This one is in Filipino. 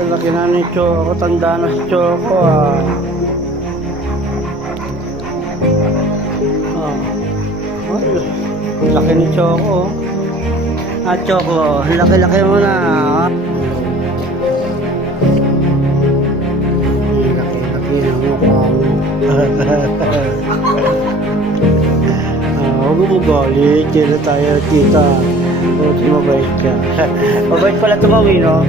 Lalaki na ni Choco, tanda na si Choco ah. Oh. Oh, laki ni Choco. Ah, Choco, laki-laki mo na. Ah. Laki-laki na mukha mo. Huwag mo galit. Diyan na tayo, tita. Huwag mabait ka. Mabait pala tumawi, no?